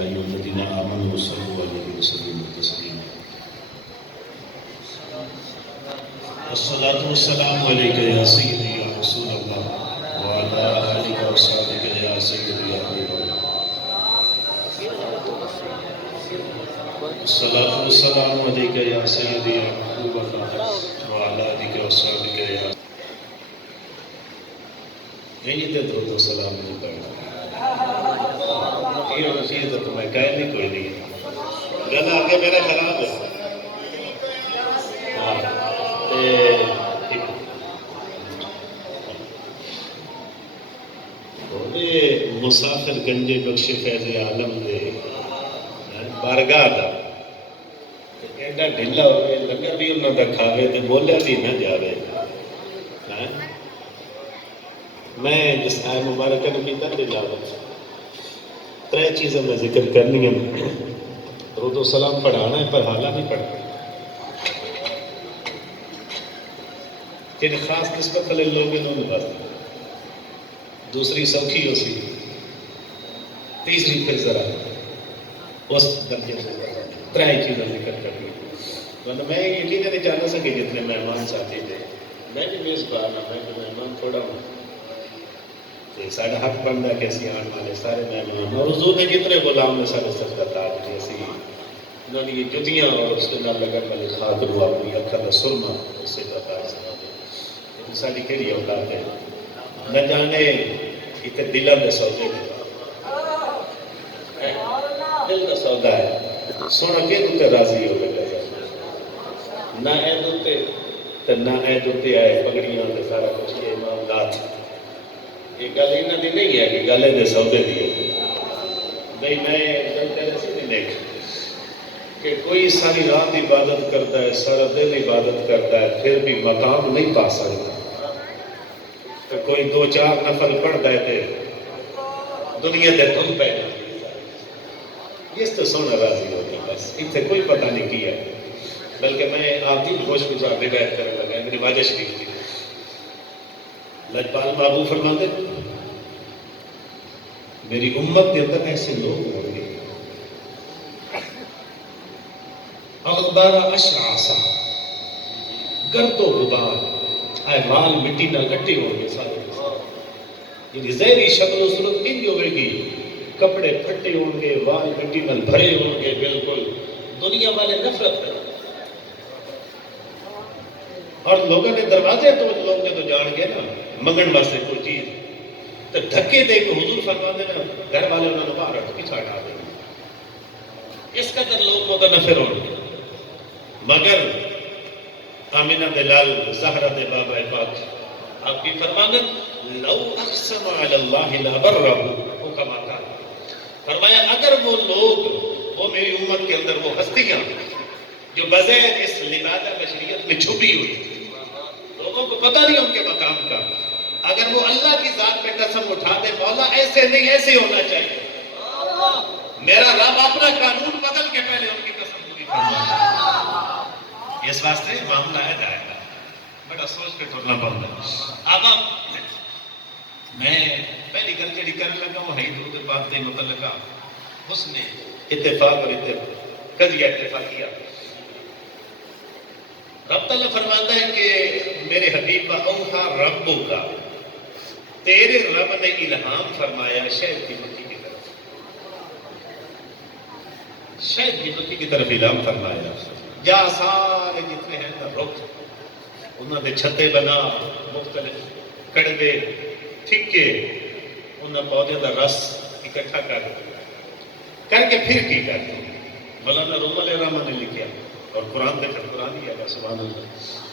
أيها الذين آمنوا صلوا عليه وسلموا تسليما الصلاة والسلام عليك يا سيدي يا رسول الله وعلى آلك وصحبك يا سيدي يا حبيب الله الصلاة والسلام عليك يا سيدي يا محبوب الله وعلى آلك وصحبك يا یہی تے درود و سلام نہیں پڑھنا یہ وسیعت تو میں قائل نہیں کوئی نہیں گل آگے میرا خراب ہے مسافر گنجے بخش فیض عالم دے بارگاہ دا ایڈا ڈھلا ہوئے لگا بھی انہوں دا کھاوے تے بولیا بھی نہ جاوے میں جس آئے مبارکہ نبی کا تلاوت ترے چیزیں میں ذکر کرنی ہے درود و سلام پڑھانا ہے پر حالہ نہیں پڑھنا جن خاص قسمت والے لوگ انہوں نے بات دوسری سوکھی ہو سی تیسری پھر ذرا اس درجے سے ترے چیزیں ذکر کرنی ہے ورنہ میں یقین نہیں جانا سکے جتنے مہمان ساتھی تھے میں بھی میزبان ہوں میں بھی مہمان تھوڑا ہوں سارا حق بنتا ہے کہ اسی آن والے سارے مہمان اور حضور نے جتنے غلام نے سارے سر کا تاج دی اسی انہوں نے یہ جتیاں اور اس کے نال لگن والے خاطر ہوا اپنی اکھر کا سرما اس سے پتا سنا دے ساری کہڑی اولاد ہے نہ جانے اتنے دلوں کے سودے دل کا سودا ہے سونا کے دوتے راضی ہو گئے نہ اے دوتے نہ اے دوتے آئے پگڑیاں تے سارا کچھ یہ معاملات یہ گل انہوں نے نہیں ہے کہ گل ہے سودے دی بھائی میں گل تیرے سے نہیں دیکھ کہ کوئی ساری رات عبادت کرتا ہے سارا دن عبادت کرتا ہے پھر بھی مقام نہیں پا سکتا تو کوئی دو چار نفل پڑھتا ہے تو دنیا دے دھن پہ اس تو سونا راضی ہو گیا بس اتنے کوئی پتہ نہیں کیا بلکہ میں آپ کی خوش گزار ہدایت کرنے لگا میری واجہ شریف کی لجپال بابو فرماتے میری امت کے اندر ایسے لوگ ہوں گے اغبار اشعاصا گرد و غبار اعمال مٹی نہ کٹے ہوں گے سارے یعنی ظاہری شکل و صورت انج ہوئے گی کپڑے پھٹے ہوں گے وال مٹی نہ بھرے ہوں گے بالکل دنیا والے نفرت کریں اور لوگوں نے دروازے تو لوگ نے تو جان گئے نا منگن واسطے کوئی چیز تو دھکے دے کے حضور فرما دینا گھر والے انہوں نے باہر ہٹ پیچھے ہٹا دیں اس قدر لوگ متنفر ہوں گے مگر آمینہ دلال زہرہ دے بابا پاک آپ کی فرمانت لو اقسم علی اللہ لبرہ وہ کما کہا فرمایا اگر وہ لوگ وہ میری امت کے اندر وہ ہستیاں جو بظاہر اس لبادہ بشریت میں چھپی ہوئی لوگوں کو پتہ نہیں ان کے مقام کا اگر وہ اللہ کی ذات پہ قسم اٹھا دے مولا ایسے نہیں ایسے ہونا چاہیے میرا رب اپنا قانون بدل کے پہلے ان کی قسم پوری کرنا اس واسطے معاملہ آیا جائے گا بڑا سوچ کے ٹورنا پڑتا ہے اب میں پہلی گل جڑی کرنے لگا وہ ہے درود پاک دے متعلقہ اس نے اتفاق اور قضیہ اتفاقیہ رب تعالیٰ فرماتا ہے کہ میرے حبیب اوحا ربو کا تیرے رب نے الہام فرمایا شہد کی مکھی کی طرف شہد کی مکھی کی طرف الہام فرمایا جا سارے جتنے ہیں نا رخ انہوں نے چھتے بنا مختلف کڑوے ٹھکے انہوں پودے کا رس اکٹھا کر کے پھر کی کرتے مولانا روم علیہ الرحمٰن نے لکھا اور قرآن دے پھر قرآن ہی ہے سبحان اللہ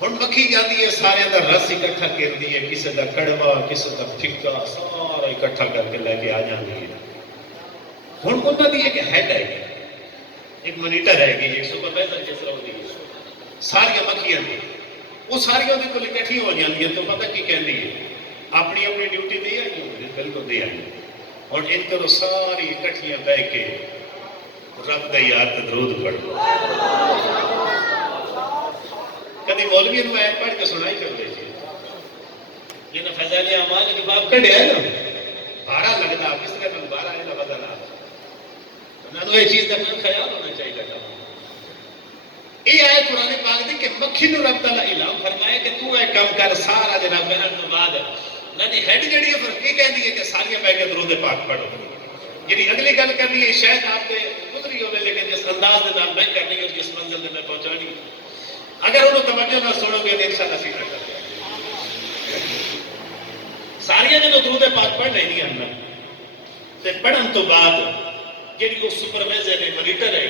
ہن مکھی جاتی ہے سارے دا رس اکٹھا کر دی ہے کسی دا کڑوا کسی دا پھکا سارا اکٹھا کر کے لے کے آ جاتی ہے ہن انہوں دی ایک ہیڈ ہے ایک مانیٹر ہے گی ایک سپروائزر جس طرح ہوتی ہے ساری مکھیاں دی وہ ساری دے کول اکٹھی ہو جاتی ہے تو پتہ کی کہندی ہے اپنی اپنی ڈیوٹی دے آئی بالکل دے آئی اور ان کو ساری اکٹھیاں بہ کے رب دا یاد درود پڑھ کدی مولوی نے آیت پڑھ کے سنائی کر دے یہ نہ فضائل اعمال کی باب کڈیا ہے نا بارہ لگتا کس طرح میں بارہ ہے نا بدل انہوں یہ چیز کا خیال ہونا چاہیے تھا. یہ آئے قرآن پاک دی کہ مکھی نو رب تعالیٰ اعلان فرمائے کہ تو ایک کام کر سارا جناب محنت تو بعد نہ دی ہیڈ جڑی ہے پھر یہ کہہ دیئے کہ ساریاں بہ کے درود پاک پڑھو. یعنی اگلی گل کرنی ہے شاید آپ نے گزری ہونے لیکن جس انداز کے نام میں کرنی ہے جس منزل میں پہنچانی اگر انہوں توجہ نہ سنو گے تو انشاءاللہ سیدھا کر دیں. ساریاں جب درود پاک پڑھ رہی ہیں تے پڑھن تو بعد جڑی وہ سپروائزر ہے مانیٹر ہے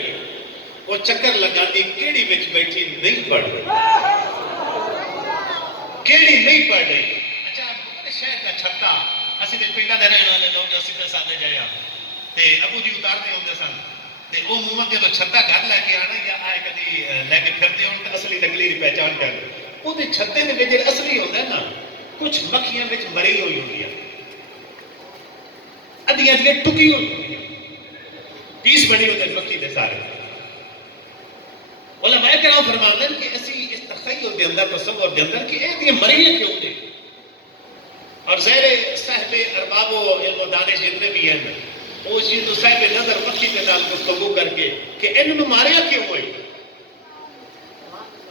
وہ چکر لگا دی کیڑی وچ بیٹھی نہیں پڑھ رہی کیڑی نہیں پڑھ رہی. اچھا شہر کا چھتا اسی دے پنڈا دے رہنے والے لوگ جو سیدھے سادے جائے تے ابو جی اتارتے ہوندے سن تے وہ منہ جدو چھتا گھر لے کے آنا یا آئے کدی لے کے پھرتے ہوں تے اصلی نقلی دی پہچان کر وہ دے چھتے دے وچ جڑا اصلی ہوندا ہے نا کچھ مکھیاں وچ مری ہوئی ہوندی ہے ادھیاں ادھیاں ٹکی ہوئی ہوندی پیس بنی ہوندے مکھی دے سارے. علماء کرام فرماتے ہیں کہ اسی اس تخیل دے اندر تصور دے اندر کہ یہ مریض کیوں دے اور زہر صاحب ارباب و علم و دانش جتنے بھی ہیں وہ چیز تو صاحب نظر مکھی کے نال گفتگو کر کے کہ انہوں ماریا کیوں ہوئی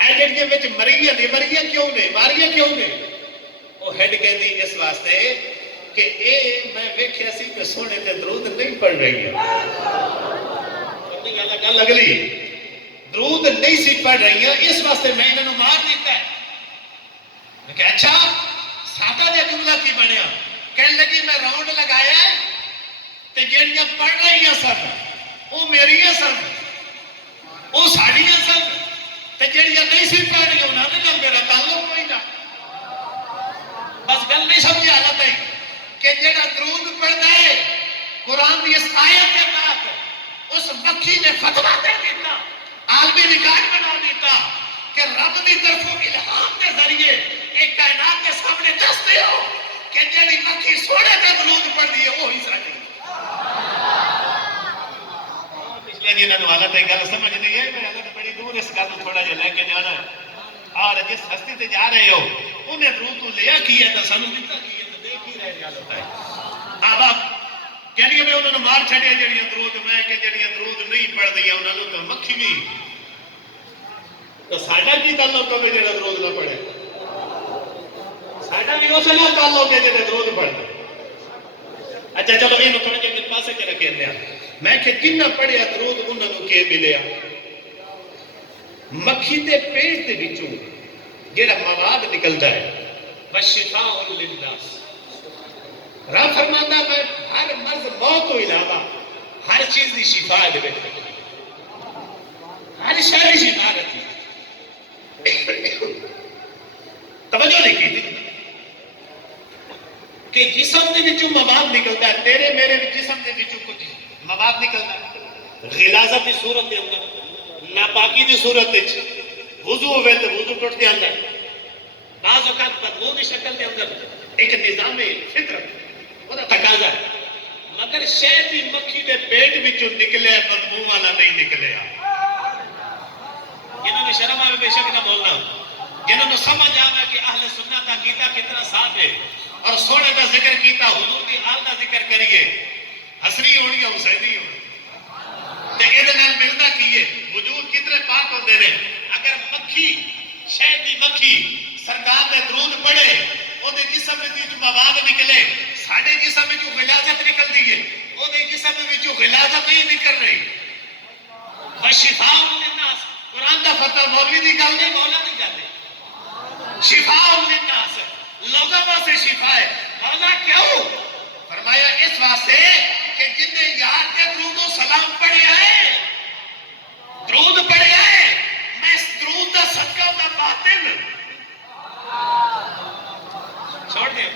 ایجنٹ کے وچ مریاں کیوں نے ماریاں کیوں نے وہ ہیڈ کہندی اس واسطے کہ اے میں ویکھیا سی کہ سونے تے درود نہیں پڑھ رہی ہے نہیں اللہ گل اگلی درود نہیں سی پڑھ رہی ہیں اس واسطے میں انہوں مار دیتا ہے. میں کہا اچھا سادہ دے جملہ کی بنیا کہنے لگی میں راؤنڈ لگایا ہے تے جڑیاں پڑھ رہی ہیں سن وہ میری سن وہ ساڑیاں سن تے جڑیاں نہیں سی پڑھ رہی انہوں نے میرا تعلق کوئی نہ. بس گل نہیں سمجھی حالت ہے کہ جڑا درود پڑھتا ہے قرآن کی اس آیت کے بعد اس مکھی نے فتویٰ دے دیتا عالمی ریکارڈ بنا دیتا کہ رب کی طرفوں الہام کے ذریعے ایک کائنات کے سامنے دستے ہو کہ جڑی مکھی سونے کا درود پڑھ دی ہے وہی ساڈی. پچھلے دن انہوں حالت ہے گل سمجھ نہیں ہے میں حالت بڑی دور اس گل تھوڑا جا لے کے جانا اور جس ہستی تے جا رہے ہو انہیں درود تو لیا کی ہے تو سانو دیتا کی ہے تو دیکھ ہی رہے حالت ہے. اب آپ کہنی میں انہوں نے مار چھڑے جڑیاں درود میں کہ جڑیاں درود نہیں پڑھ دیا انہوں نے تو مکھی بھی تو ساڈا کی تعلق ہوگا جڑا درود نہ پڑھے ساڈا بھی اس نال تعلق ہے جڑا درود پڑھے. اچھا چلو یہ تھوڑے جے میرے پاسے کے رکھے دیا میں کہ جنہ پڑھیا درود انہوں نے کی ملیا مکھی تے پیٹ دے وچوں جڑا مواد نکلدا ہے وشفاء للناس رب فرماندا میں ہر مرض موت تو علاوہ ہر چیز دی شفا دے وچ ہر شے دی شفا رکھی توجہ نہیں کی کہ جسم دے وچوں مواد نکلدا ہے تیرے میرے جسم دے وچوں کچھ مواد نکلدا ہے غلاظت دی صورت دے اندر ناپاکی دی صورت وچ وضو ہوے تے وضو ٹوٹ جاندا ہے بعض اوقات بدبو دی شکل دے اندر ایک نظام فطرت وہ تقاضا ہے مگر شہد کی مکھی دے پیٹ وچوں نکلے بدبو والا نہیں نکلیا. جنہوں نے شرم آئے بے شک نہ بولنا جنہوں نے سمجھ آئے کہ اہل سنت کا کیتا کتنا صاف ہے اور سونے کا ذکر کیتا حضور کی آل کا ذکر کریے حسری ہونی یا حسینی ہونی تے اے دے نال ملنا کیے وجود کتنے پاک ہوندے نے. اگر مکھی شہد کی مکھی سرکار نے درود پڑھے وہ دے جسم وچوں مواد نکلے ساڈے جسم وچوں غلاظت نکل دی ہے وہ دے جسم وچوں غلاظت نہیں نکل رہی. وشفاء للناس قرآن دا فتح مولوی دی گل نہیں مولا دی گل ہے. شفاء للناس لوگوں واسطے شفا ہے. مولا کیوں فرمایا اس واسطے کہ جن نے یاد کے درود و سلام پڑھے ہے درود پڑھے ہے میں اس درود دا صدقہ دا باطن چھوڑ دیں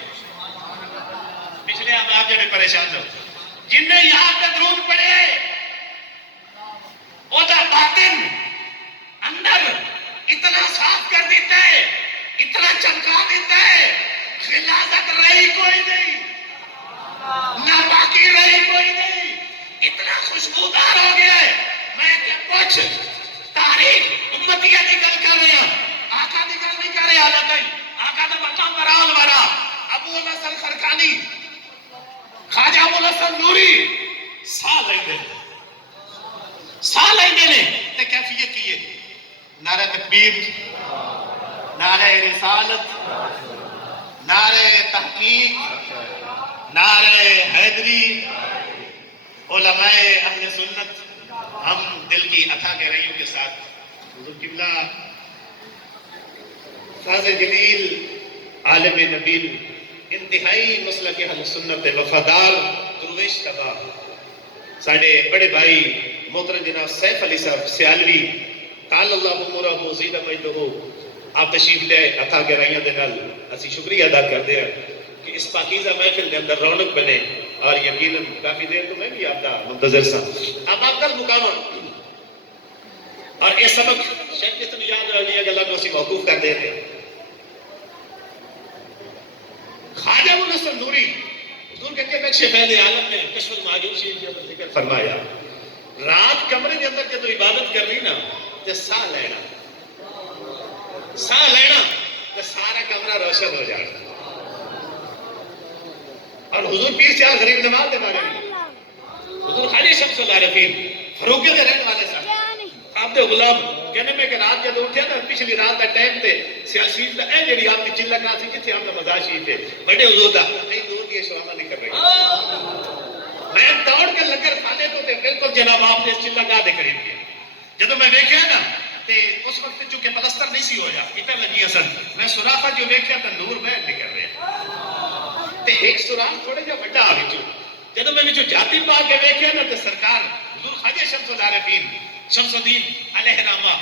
پچھلے آپ جڑے پریشان ہو جن نے یہاں کا درود پڑھے وہ دا باطن اندر اتنا صاف کر دیتا ہے اتنا چمکا دیتا ہے غلاظت رہی کوئی نہیں ناپاکی رہی کوئی نہیں اتنا خوشبودار ہو گیا ہے. میں کہ کچھ تاریخ امتیہ کی گل کر رہے ہیں آقا کی گل نہیں کر رہے حالت ہے. آقا دا مقام براول ورا ابو الحسن خرقانی خواجہ ابو الحسن نوری سا لیں گے تکبیر، نعرہ رسالت، نعرہ تحقیق، نعرہ حیدری، علماء اہل سنت، ہم دل کی عطا گہرائیوں کے ساتھ حضور قبلہ فاض جلیل عالم نبیل انتہائی مسلک اہل سنت وفادار درویش تبا ساڑھے بڑے بھائی محترم جناب سیف علی صاحب سیالوی تعالی اللہ عمرہ زید مجدہ آپ تشریف لے عطا گہرائیاں دے نال اسی شکریہ ادا کر دیا کہ اس پاکیزہ محفل کے اندر رونق بنے اور یقیناً کافی دیر تو میں بھی آپ کا منتظر سا اب آپ کا مقام اور یہ سبق شاید جس نے یاد رہا لیا گلا کو اسی موقوف کر دے رہے خواجہ منصر نوری حضور کہتے ہیں بخش فیض عالم نے کشف المحجوب شریف کے اندر ذکر فرمایا رات کمرے کے اندر جب عبادت کر رہی نا تو سا لینا تو سارا کمرہ روشن ہو جانا اور حضور پیر چار غریب نماز کے بارے میں حضور خواجہ شمس العارفین فروغیت کے رہنے والے صاحب آپ دے غلام کہنے میں کہ رات جب اٹھیا نا پچھلی رات کا ٹائم تے سیال شریف دا اے جڑی آپ کی چلہ کہاں سی جتھے آپ کا مزار شریف ہے بڑے حضور دا نہیں دور کی شوامہ نہیں کر رہی میں دوڑ کے لگر کھانے تو بالکل جناب آپ نے چلہ کہاں دے قریب کیا جب میں دیکھا نا تے اس وقت چونکہ پلستر نہیں سی ہو جا اتنا لگی اصل میں سرافہ جو دیکھا تو نور بہن نکل رہے تے ایک سراخ تھوڑے جا بڑا آ وچوں جب میں وچوں جاتی پا کے دیکھا نا تے سرکار حضور خواجہ شمس العارفین شمس الدین علیہ رحمہ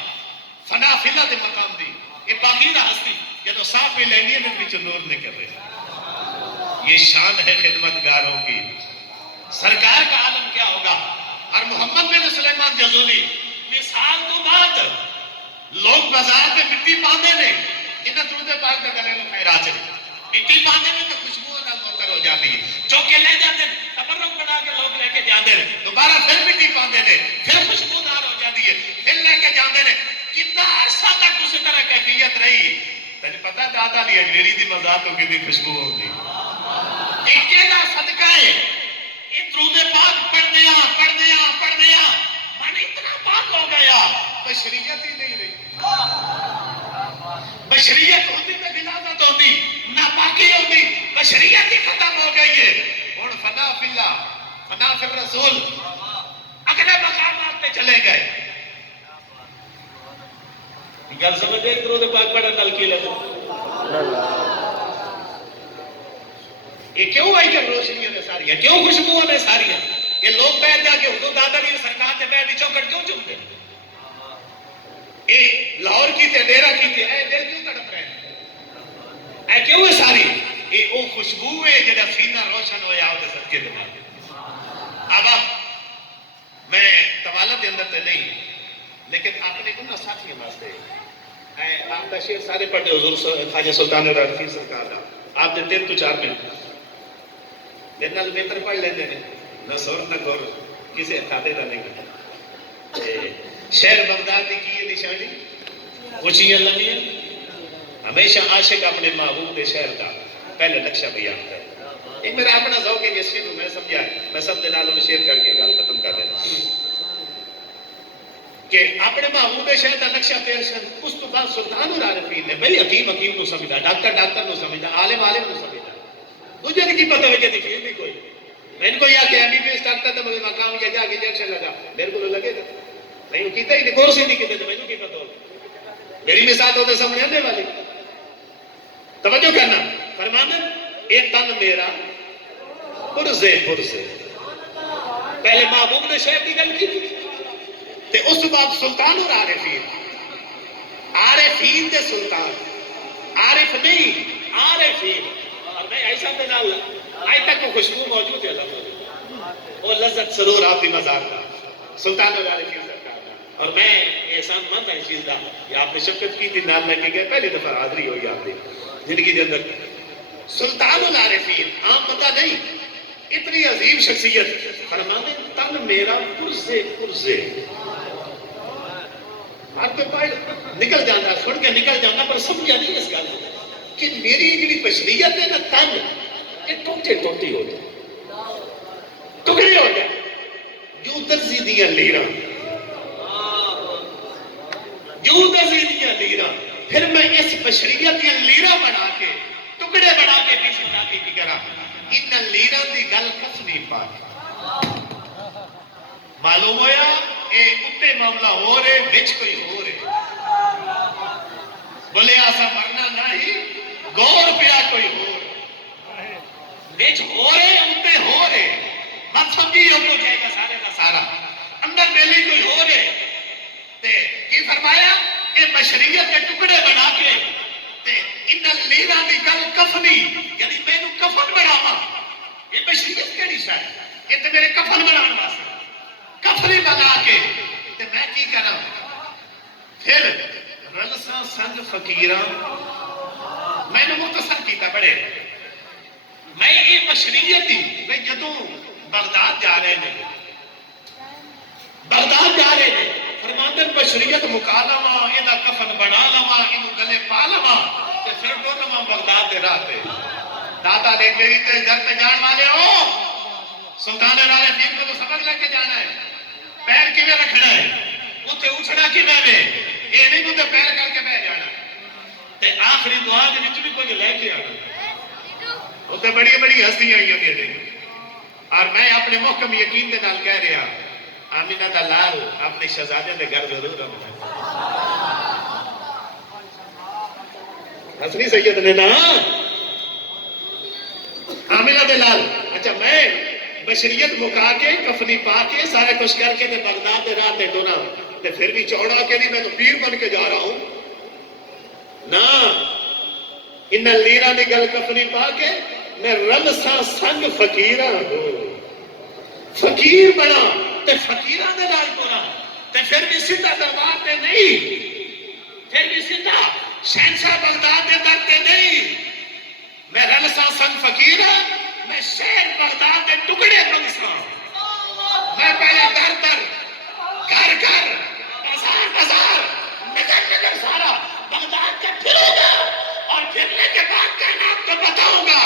فنا فلا دے مقام دی یہ پاکیزہ ہستی جب صاحب پہ لینی ہے وچوں نور نکل رہے یہ شان ہے خدمتگاروں کی سرکار کا عالم کیا ہوگا اور محمد بن سلیمان جزولی مثال تو بعد لوگ بازار میں مٹی باندھے نے انہیں درود پاک کا گلے میں خیرات چلے مٹی باندھے میں تو خوشبو نہ موتر ہو جاتی ہے چوکے لے جاتے ہیں تبرک بنا کے لوگ لے کے جاندے ہیں دوبارہ پھر مٹی باندھے نے پھر خوشبودار ہو جاتی ہے پھر لے کے جاندے ہیں کتنا عرصہ تک اسی طرح کیفیت رہی تجھے پتہ دادا لیا میری دی مزاتوں کی دی خوشبو ہوگی ایک کہنا صدقہ ہے یہ درود پاک پڑھ دیا من اتنا پاک ہو گیا بشریت ہی نہیں رہی بشریت ہوتی تو غلاظت ہوتی ناپاکی ہوتی بشریت ہی ختم ہو گئی ہے اور فنا فی اللہ فنا فی الرسول اگلے مقامات پہ چلے گئے گل سمجھے درود پاک پڑھنے نال کی لگا یہ کیوں آئی کہ روشنیاں نے ساریاں کیوں خوشبوؤں نے ساریاں یہ لوگ بیٹھ جا کے حضور دادا علی سرکار سے بیٹھ چوکٹ کیوں چمتے اے لاہور کی تے ڈیرہ کی تے اے دل کیوں تڑپ رہے ہیں اے کیوں ہے ساری اے او خوشبو ہے جڑا سینہ روشن ہویا ہوتے صدقے دماغ اب میں طوالت کے اندر تے نہیں لیکن آپ نے انہاں ساتھیاں واسطے آپ کا شعر سارے پڑھے حضور خواجہ سلطان العارفین سرکار کا آپ نے 3 تو 4 منٹ میرے نال بہتر پڑھ لیندے نے نہ سور نہ گور کسے کھاتے نہ نہیں کرتا شہر بغداد کی یہ نشانی اونچیاں لمبیاں ہمیشہ عاشق اپنے محبوب کے شہر کا پہلے نقشہ بیان کرے ایک میرا اپنا ذوق ہے جس کو میں سمجھا میں سب دے نالوں میں شیئر کر کے گل ختم کر دیتا کہ اپنے محبوب کے شہر کا نقشہ پیش کر اس تو بعد سلطان العارفین نے بھئی حکیم کو سمجھا ڈاکٹر کو سمجھا عالم کو سمجھا تجھے کی پتہ ہے کہ دیکھیے بھی کوئی میں ان کو یا کہ MBBS ڈاکٹر تھا مگر مقام کیا جا کے انجیکشن لگا میرے کو لگے گا نہیں وہ کیتا ہی نہیں کورس ہی نہیں کیتے تو میں کی پتہ ہوگا میری مثال ہوتے سامنے آنے والی توجہ کرنا فرمانا ایک تن میرا پرزے پہلے محبوب نے شہر کی گل کی تے اس بعد سلطان اور عارفین دے سلطان عارف نہیں عارفین اور میں ایسا دے نال آج تک وہ خوشبو موجود ہے وہ لذت سرور آپ دی مزار کا سلطان اور عارفین سرکار کا اور میں احسان مند ہے اس چیز کا کہ آپ نے شفقت کی تھی نام لے کے گئے پہلی دفعہ حاضری ہوئی آپ نے زندگی کے اندر سلطان العارفین عام پتہ نہیں اتنی عظیم شخصیت فرمانے تن میرا پرزے آپ کے پاس نکل جانا چھوڑ کے نکل جانا پر سمجھا نہیں اس گل کہ میری جڑی بشریت ہے نا تن یہ ٹوٹی ہو جائے ٹکڑے ہو جائے جو درزی دیاں لیراں جو دزیدیاں لیرا پھر میں اس بشریت کی لیرا بنا کے ٹکڑے بنا کے پیش بنا کے کی کرا ان لیرا دی گل کس نہیں پا معلوم ہویا اے اتے معاملہ ہو رہے بچ کوئی ہو رہے بولے آسا مرنا نہیں گور پیا کوئی ہو رہے بچ ہو رہے اتے ہو رہے بات سمجھی ہو کو جائے گا سارے کا سارا اندر میلی کوئی ہو رہے تے کی فرمایا کہ بشریت کے ٹکڑے بنا کے تے ان لیرا دی گل کفنی یعنی میں نو کفن بناواں یہ بشریت کیڑی شاید یہ تے میرے کفن بنانے واسطے کفری بنا کے تے میں کی کراں پھر رلساں سنگ فقیراں میں نے مختصر کیتا بڑے میں یہ بشریت دی میں جدوں بغداد جا رہے ہیں بغداد جا رہے ہیں فرماندن بشریت مکا لواں یہ کفن بنا لواں یہ گلے پا لواں تے پھر ٹر لواں بغداد دے راہ تے داتا نے میری تے گھر پہ جان والے ہو سلطان راہ پیر کو تو سبق لے کے جانا ہے پیر کیویں رکھنا ہے اتنے اٹھنا کیویں میں یہ نہیں تے پیر کر کے بہ جانا تے آخری دعا دے وچ بھی کچھ لے کے آنا اتنے بڑی بڑی ہستیاں آئی ہیں اور میں اپنے محکم یقین دے نال کہہ رہا آمینہ دا لال اپنے شہزادے دے گھر ضرور رہنا حسنی سید نے نا آمینہ دے لال اچھا میں بشریت مکا کے کفنی پا کے سارے کچھ کر کے بغداد دے راہ تے ٹونا تے پھر بھی چوڑا کے نہیں میں تو پیر بن کے جا رہا ہوں نا ان لیرا دی گل کفنی پا کے میں رلساں سنگ فقیراں فقیر بنا تے فقیراں دے نال ٹونا تے پھر بھی سیدھا دربار تے نہیں پھر بھی سیدھا شہنشاہ بغداد دے در تے نہیں میں رلساں سنگ فقیراں میں شہر بغداد کے ٹکڑے بنساں میں پہلے در در گھر گھر بازار بازار نگر نگر سارا بغداد کا پھروں گا اور پھرنے کے بعد کائنات کو بتاؤں گا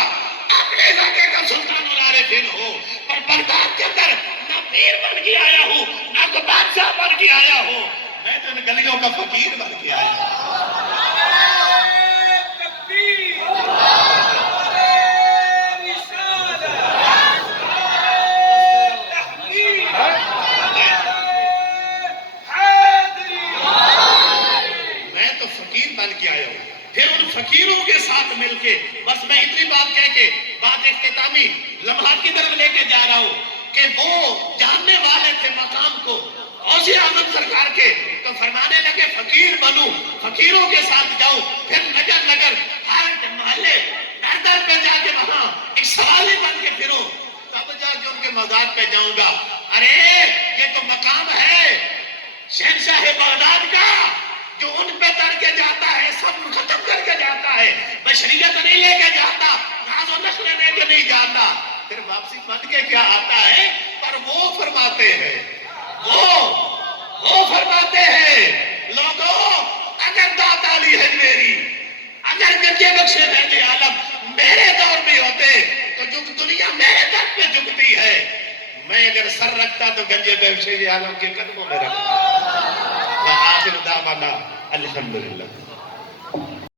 اپنے علاقے کا سلطان العارفین ہو پر بغداد کے اندر نہ پیر بن کے آیا ہوں نہ تو بادشاہ بن کے آیا ہوں میں تو ان گلیوں کا فقیر بن کے آیا ہوں فقیروں کے ساتھ مل کے بس میں اتنی بات کہہ کے بات اختتامی لمحات کی طرف لے کے جا رہا ہوں کہ وہ جاننے والے تھے مقام کو غوث اعظم سرکار کے تو فرمانے لگے فقیر بنوں فقیروں کے ساتھ جاؤں پھر نگر نگر ہر محلے در در پہ جا کے وہاں ایک سوالی بن کے پھروں تب جا کے ان کے مزار پہ جاؤں گا ارے یہ تو مقام ہے شہنشاہ بغداد کا جو ان پہ تر کے جاتا ہے سب ختم کر کے جاتا ہے بشریت نہیں لے کے جاتا ناز و نخل لے کے نہیں جاتا پھر واپسی بن کے کیا آتا ہے پر وہ فرماتے ہیں وہ فرماتے ہیں لوگوں اگر داتا علی حجویری اگر گنجے بخشِ فیض عالم میرے دور میں ہوتے تو دنیا میرے در پہ جھکتی ہے میں اگر سر رکھتا تو گنجے بخشِ عالم کے قدموں میں رکھتا آخر دعوانا الحمدللہ